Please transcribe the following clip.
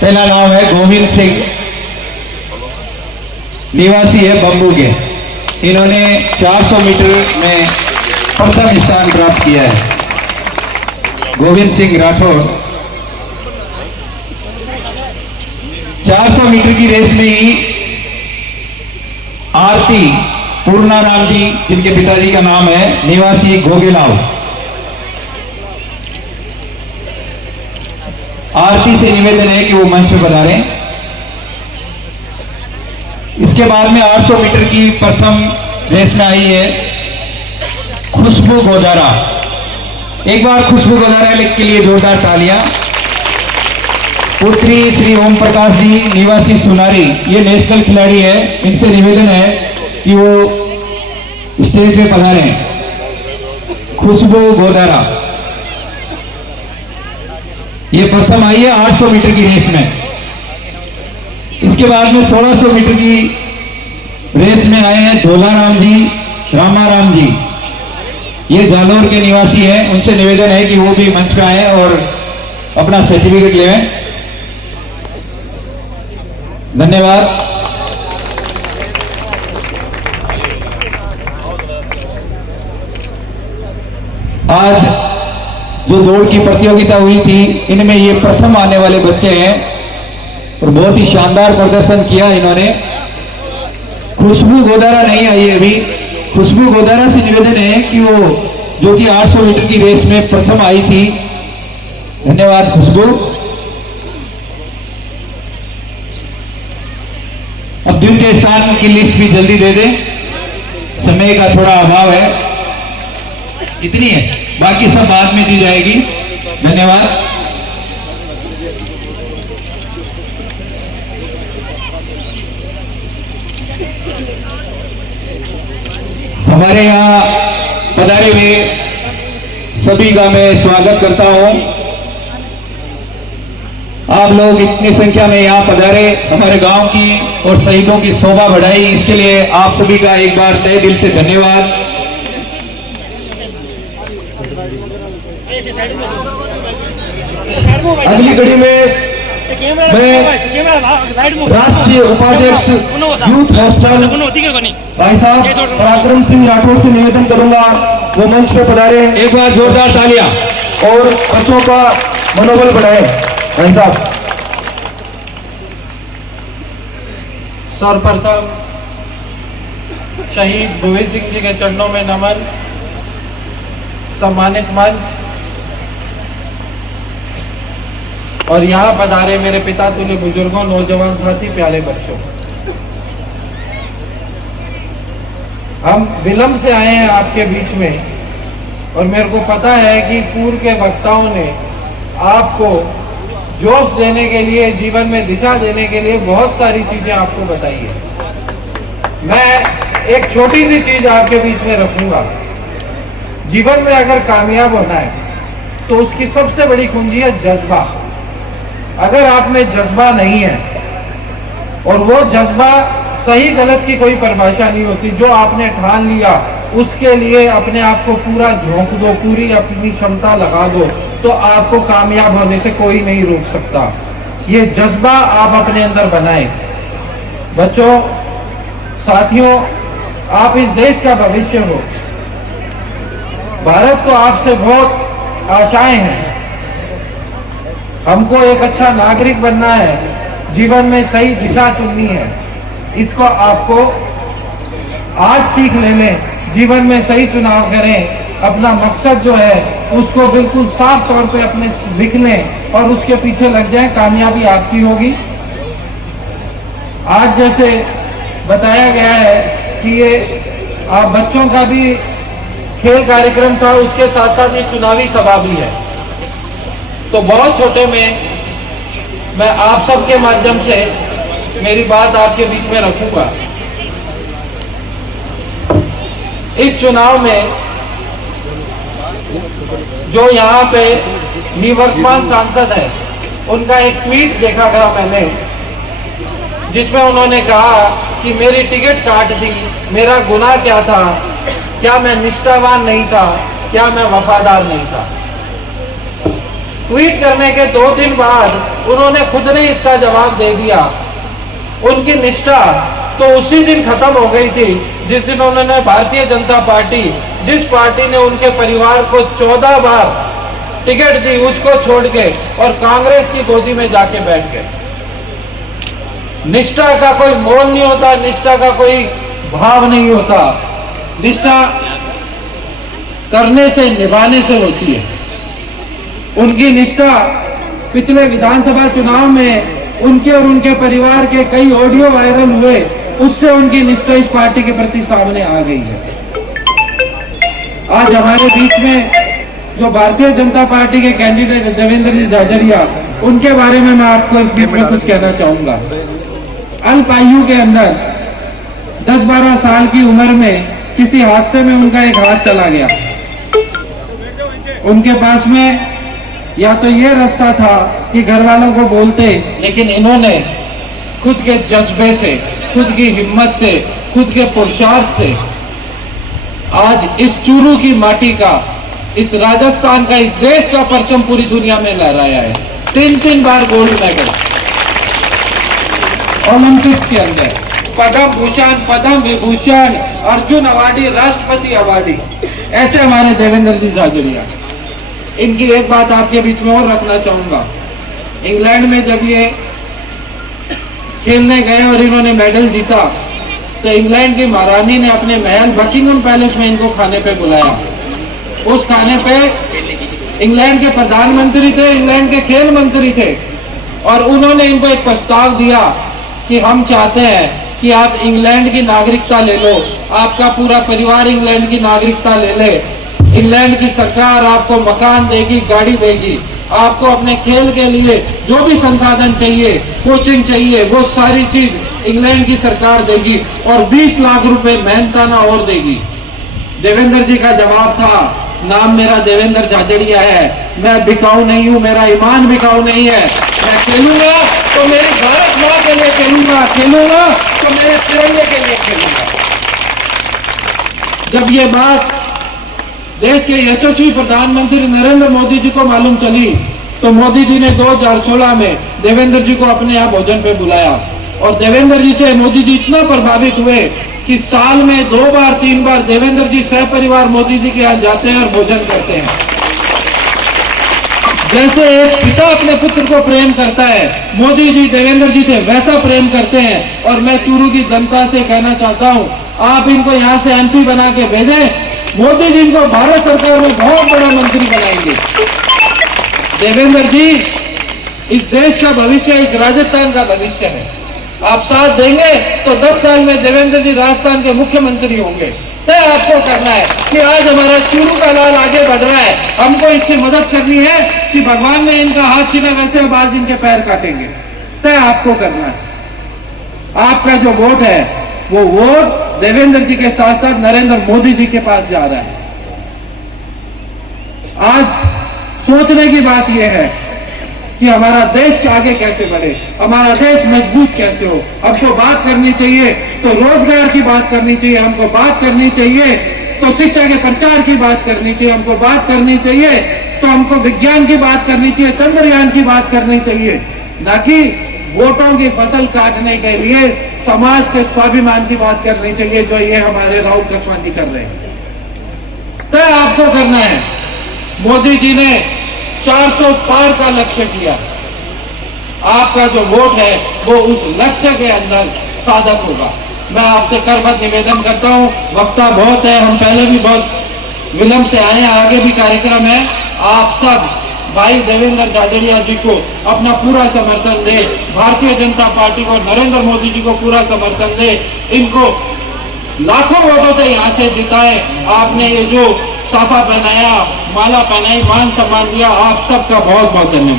पहला नाम है गोविंद सिंह, निवासी है बम्बू के। इन्होंने 400 मीटर में प्रथम स्थान प्राप्त किया है। गोविंद सिंह राठौर 400 मीटर की रेस में ही आरती पूर्णाराम जी, जिनके पिताजी का नाम है, निवासी घोगेलाव, आरती से निवेदन है कि वो मंच पे पधारें। इसके बाद में 800 मीटर की प्रथम रेस में आई है खुशबू गोदारा। एक बार खुशबू गोदारा के लिए जोरदार तालियां। पुत्री श्री ओम प्रकाश जी, निवासी सुनारी, ये नेशनल खिलाड़ी है। इनसे निवेदन है कि वो स्टेज पे पधारें। खुशबू गोदारा ये प्रथम आई है 800 मीटर की रेस में। इसके बाद में 1600 मीटर की रेस में आए हैं धोलाराम जी, रामाराम जी, ये जालोर के निवासी हैं। उनसे निवेदन है कि वो भी मंच पे आए और अपना सर्टिफिकेट ले आए। धन्यवाद। आज जो दौड़ की प्रतियोगिता हुई थी, इनमें ये प्रथम आने वाले बच्चे हैं और बहुत ही शानदार प्रदर्शन किया इन्होंने। खुशबू गोदारा नहीं आई है अभी। खुशबू गोदारा से निवेदन है कि वो, जो कि 800 मीटर की रेस में प्रथम आई थी। धन्यवाद खुशबू। अब द्वितीय स्थान की लिस्ट भी जल्दी दे दें, समय का थोड़ा अभाव है। इतनी है, बाकी सब बाद में दी जाएगी। धन्यवाद। हमारे यहाँ पधारे हुए सभी का मैं स्वागत करता हूं। आप लोग इतनी संख्या में यहाँ पधारे, हमारे गांव की और शहीदों की शोभा बढ़ाई, इसके लिए आप सभी का एक बार तहे दिल से धन्यवाद। अगली कड़ी में मैं राष्ट्रीय उपाध्यक्ष यूथ हॉस्टल भाई साहब पराक्रम सिंह राठौर से निवेदन करूंगा वो मंच पे पधारे। एक बार जोरदार तालियां और बच्चों का मनोबल बढ़ाएं। भाई साहब। सर्वप्रथम शहीद गोविंद सिंह जी के चरणों में नमन। सम्मानित मंच और यहाँ पधारे मेरे पिता तुल्य बुजुर्गों, नौजवान साथी, प्यारे बच्चों, हम विलंब से आए हैं आपके बीच में और मेरे को पता है कि पूर्व के वक्ताओं ने आपको जोश देने के लिए, जीवन में दिशा देने के लिए बहुत सारी चीजें आपको बताई है। मैं एक छोटी सी चीज आपके बीच में रखूंगा। जीवन में अगर कामयाब होना है तो उसकी सबसे बड़ी कुंजी है जज्बा। अगर आप में जज्बा नहीं है, और वो जज्बा सही गलत की कोई परिभाषा नहीं होती, जो आपने ठान लिया उसके लिए अपने आप को पूरा झोंक दो, पूरी अपनी क्षमता लगा दो, तो आपको कामयाब होने से कोई नहीं रोक सकता। ये जज्बा आप अपने अंदर बनाएं। बच्चों, साथियों, आप इस देश का भविष्य हो। भारत को आपसे बहुत आशाएं हैं। हमको एक अच्छा नागरिक बनना है, जीवन में सही दिशा चुननी है। इसको आपको आज सीख लेने, जीवन में सही चुनाव करें, अपना मकसद जो है उसको बिल्कुल साफ तौर पे अपने लिख लें और उसके पीछे लग जाएं, कामयाबी आपकी होगी। आज जैसे बताया गया है कि ये आप बच्चों का भी खेल कार्यक्रम था, उसके साथ साथ ये चुनावी सभा भी है। तो बहुत छोटे में मैं आप सबके माध्यम से मेरी बात आपके बीच में रखूंगा। इस चुनाव में जो यहाँ पे निवर्तमान सांसद है, उनका एक ट्वीट देखा था मैंने, जिसमें उन्होंने कहा कि मेरी टिकट काट दी, मेरा गुनाह क्या था, क्या मैं निष्ठावान नहीं था, क्या मैं वफादार नहीं था। ट्वीट करने के 2 दिन बाद उन्होंने खुद ने इसका जवाब दे दिया। उनकी निष्ठा तो उसी दिन खत्म हो गई थी जिस दिन उन्होंने भारतीय जनता पार्टी, जिस पार्टी ने उनके परिवार को 14 बार टिकट दी, उसको छोड़ के और कांग्रेस की गोदी में जाके बैठ गए। निष्ठा का कोई मोल नहीं होता, निष्ठा का कोई भाव नहीं होता। निष्ठा करने से, निभाने से होती है। उनकी निष्ठा पिछले विधानसभा चुनाव में उनके और उनके परिवार के कई ऑडियो वायरल हुए, उससे उनकी निष्ठा इस पार्टी के प्रति सामने आ गई है। आज हमारे बीच में जो भारतीय जनता पार्टी के कैंडिडेट देवेंद्र जी झाझड़िया, उनके बारे में मैं आपको इस बीच में कुछ कहना चाहूंगा। अल्प आयु के अंदर 10-12 साल की उम्र में किसी हादसे में उनका एक हाथ चला गया। उनके पास में या तो ये रास्ता था कि घर वालों को बोलते, लेकिन इन्होंने खुद के जज्बे से, खुद की हिम्मत से, खुद के पुरुषार्थ से आज इस चूरू की माटी का, इस राजस्थान का, इस देश का परचम पूरी दुनिया में लहराया है। 3 बार गोल्ड मेडल ओलंपिक्स के अंदर, पद्म भूषण, पद्म विभूषण, अर्जुन अवार्डी, राष्ट्रपति अवार्डी, ऐसे हमारे देवेंद्र जी झाझड़िया। इनकी एक बात आपके बीच में और रखना चाहूंगा। इंग्लैंड में जब ये खेलने गए और इन्होंने मेडल जीता, तो इंग्लैंड की महारानी ने अपने महल बकिंगम पैलेस में इनको खाने पे बुलाया। उस खाने पे इंग्लैंड के प्रधानमंत्री थे, इंग्लैंड के खेल मंत्री थे, और उन्होंने इनको एक प्रस्ताव दिया कि हम चाहते हैं कि आप इंग्लैंड की नागरिकता ले लो, आपका पूरा परिवार इंग्लैंड की नागरिकता ले ले, इंग्लैंड की सरकार आपको मकान देगी, गाड़ी देगी, आपको अपने खेल के लिए जो भी संसाधन चाहिए, कोचिंग चाहिए, वो सारी चीज इंग्लैंड की सरकार देगी और 20 लाख रुपए मेहनताना और देगी। देवेंद्र जी का जवाब था, नाम मेरा देवेंद्र झाझड़िया है, मैं बिकाऊ नहीं हूं, मेरा ईमान बिकाऊ नहीं है, मैं खेलूंगा तो मेरी भारत मां के लिए खेलूंगा, खेलूंगा तो मेरे तिरंगे के लिए खेलूंगा। जब ये बात देश के यशस्वी प्रधानमंत्री नरेंद्र मोदी जी को मालूम चली, तो मोदी जी ने 2016 में देवेंद्र जी को अपने यहाँ भोजन पे बुलाया, और देवेंद्र जी से मोदी जी इतना प्रभावित हुए कि साल में 2 बार 3 बार देवेंद्र जी सहपरिवार मोदी जी के यहाँ जाते हैं और भोजन करते हैं। जैसे एक पिता अपने पुत्र को प्रेम करता है, मोदी जी देवेंद्र जी से वैसा प्रेम करते हैं। और मैं चूरू की जनता से कहना चाहता हूं, आप इनको यहाँ से MP बना के भेजें, मोदी जी इनको भारत सरकार में बहुत बड़ा मंत्री बनाएंगे। देवेंद्र जी इस देश का भविष्य, इस राजस्थान का भविष्य है। आप साथ देंगे तो 10 साल में देवेंद्र जी राजस्थान के मुख्यमंत्री होंगे। तय आपको करना है कि आज हमारा चूरू का लाल आगे बढ़ रहा है, हमको इसकी मदद करनी है कि भगवान ने इनका हाथ छीना, वैसे अब आज इनके पैर काटेंगे। तय आपको करना है। आपका जो वोट है वो वोट देवेंद्र जी के साथ साथ नरेंद्र मोदी जी के पास जा रहा है। आज सोचने की बात यह है कि हमारा देश आगे कैसे बढ़े, हमारा देश मजबूत कैसे हो। हमको बात करनी चाहिए तो रोजगार की बात करनी चाहिए, हमको बात करनी चाहिए तो शिक्षा के प्रचार की बात करनी चाहिए, हमको बात करनी चाहिए तो हमको विज्ञान की बात करनी चाहिए, चंद्रयान की बात करनी चाहिए, ना कि वोटों की फसल काटने के लिए समाज के स्वाभिमान की बात करनी चाहिए, जो ये हमारे राहुल कृष्णजी कर रहे हैं। तो आपको करना है। मोदी जी ने 400 पार का लक्ष्य किया, आपका जो वोट है वो उस लक्ष्य के अंदर साधक होगा। मैं आपसे करबद्ध निवेदन करता हूं, वक्ता बहुत है, हम पहले भी बहुत विलंब से आए हैं, आगे भी कार्यक्रम है। आप सब भाई देवेंद्र झाझड़िया जी को अपना पूरा समर्थन दे, भारतीय जनता पार्टी को, नरेंद्र मोदी जी को पूरा समर्थन दे, इनको लाखों वोटों से यहाँ से जिताए। आपने ये जो साफा पहनाया, माला पहनाई, मान सम्मान दिया, आप सबका बहुत बहुत धन्यवाद।